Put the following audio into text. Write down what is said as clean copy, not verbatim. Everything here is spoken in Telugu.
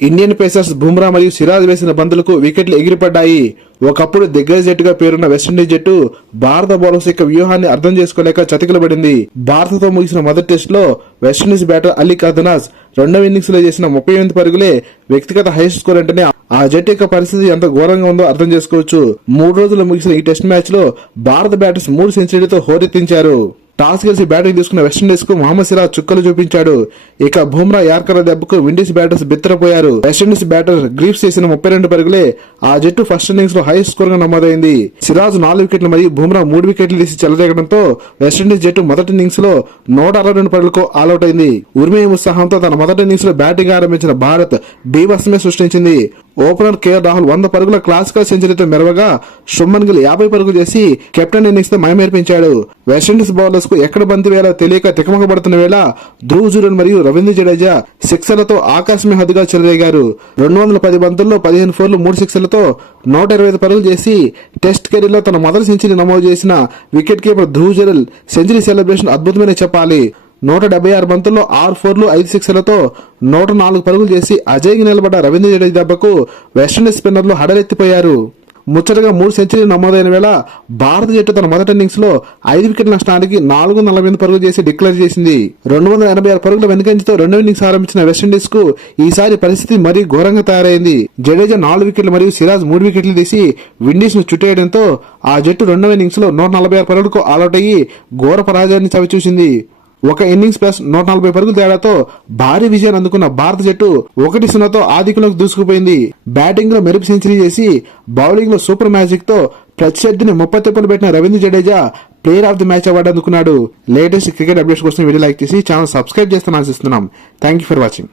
ఇండియన్ పేసర్స్ బుమ్రా మరియు సిరాజ్ వేసిన బంతులకు వికెట్లు ఎగిరిపడ్డాయి. ఒకప్పుడు దిగ్గజ జట్టుగా పేరున్న వెస్టిండీస్ జట్టు భారత బౌలర్స్ యొక్క వ్యూహాన్ని అర్థం చేసుకోలేక చతికిలబడింది. భారత్తో ముగిసిన మొదటి టెస్టులో వెస్టిండీస్ బ్యాటర్ అలీ కర్దనాస్ రెండవ ఇన్నింగ్స్ లో చేసిన 38 పరుగులే వ్యక్తిగత హైయెస్ట్ స్కోర్ అంటేనే ఆ జట్టు యొక్క పరిస్థితి ఎంత ఘోరంగా ఉందో అర్థం చేసుకోవచ్చు. 3 రోజులు ముగిసిన ఈ టెస్ట్ మ్యాచ్ లో భారత బ్యాటర్స్ 3 సెంచరీలతో హోరెత్తించారు. టాస్ గెలిచి బ్యాటింగ్ తీసుకున్న వెస్టిండీస్ కు మహమ్మద్ సిరాజ్ చుక్కలు చూపించాడు. ఇక బుమ్రా యార్కర్ దెబ్బకు విండీస్ బ్యాటర్స్ బిత్తరపోయారు. వెస్టిండీస్ బ్యాటర్ గ్రీవ్స్ చేసిన 32 పరుగులే ఆ జట్టు ఫస్ట్ ఇన్నింగ్స్ లో హైయెస్ట్ స్కోర్ గా నమోదైంది. సిరాజ్ 4 వికెట్లు మరియు బుమ్రా 3 వికెట్లు తీసి చెలరేగడంతో వెస్టిండీస్ జట్టు మొదటి ఇన్నింగ్స్ లో 162 పరుగులకు ఆల్అౌట్ అయింది. ఉర్మేయ ఉత్సాహంతో తన మొదటి ఇన్నింగ్స్ లో బ్యాటింగ్ ఆరంభించిన భారత్ బీభత్సమే సృష్టించింది. ఓపెనర్ కేఎల్ రాహుల్ 100 పరుగుల క్లాసికల్ సెంచరీతో మెరవగా శుభ్మన్ గిల్ 50 పరుగులు చేసి కెప్టెన్ ఇన్నింగ్స్ తో మైమేర్పించాడు. వెస్టిండీస్ బౌలర్స్ కు ఎక్కడ బంతి వేయాలో తెలియక తికమకబడుతున్న వేళ ధ్రువ్ జురేల్ మరియు రవీంద్ర జడేజా సిక్సర్లతో ఆకాశమే హద్దుగా చెలరేగారు. 210 బంతుల్లో 15 ఫోర్లు 3 సిక్సర్లతో 125 పరుగులు చేసి టెస్ట్ కెరీర్ లో తన మొదటి సెంచరీ నమోదు చేసిన wicket keeper Dhruv Jurel century celebration అద్భుతమనే చెప్పాలి. 176 బంతుల్లో 6 ఫోర్లు 5 సిక్సర్లతో 104 పరుగులు చేసి అజయ్కి నిలబడ్డ రవీంద్ర జడేజా దెబ్బకు వెస్టిండీస్ స్పిన్నర్లు హడలెత్తిపోయారు. ముచ్చటగా 3 సెంచరీలు నమోదైన వేళ భారత జట్టు తన మొదటి ఇన్నింగ్స్ లో 5 వికెట్ల నష్టానికి 448 పరుగులు చేసి డిక్లేర్ చేసింది. 286 పరుగుల వెనుకంజతో రెండో ఇన్నింగ్స్ ఆరంభించిన వెస్టిండీస్ కు ఈసారి పరిస్థితి మరీ ఘోరంగా తయారైంది. జడేజా 4 వికెట్లు మరియు సిరాజ్ 3 వికెట్లు తీసి విండీస్ ను చుట్టేయడంతో ఆ జట్టు రెండవ ఇన్నింగ్స్ లో 146 పరుగులకు ఆల్అౌట్ అయ్యి ఘోర పరాజయాన్ని చవిచూసింది. ఒక ఇన్నింగ్స్ ప్లస్ 140 పరుగుల తేడాతో భారీ విజయాన్ని అందుకున్న భారత జట్టు 1-0తో ఆధిక్యంలోకి దూసుకుపోయింది. బ్యాటింగ్ లో మెరుపు సెంచరీ చేసి బౌలింగ్ లో సూపర్ మ్యాజిక్ తో ప్రత్యర్థిని 30 తిప్పలు పెట్టిన Ravindra Jadeja player of the match award అందుకున్నాడు. లేటెస్ట్ క్రికెట్ అప్డేట్స్ కోసం వీడియో లైక్ చేసి ఛానల్ సబ్స్క్రైబ్ చేస్తానని ఆశిస్తున్నాం. Thank you for watching.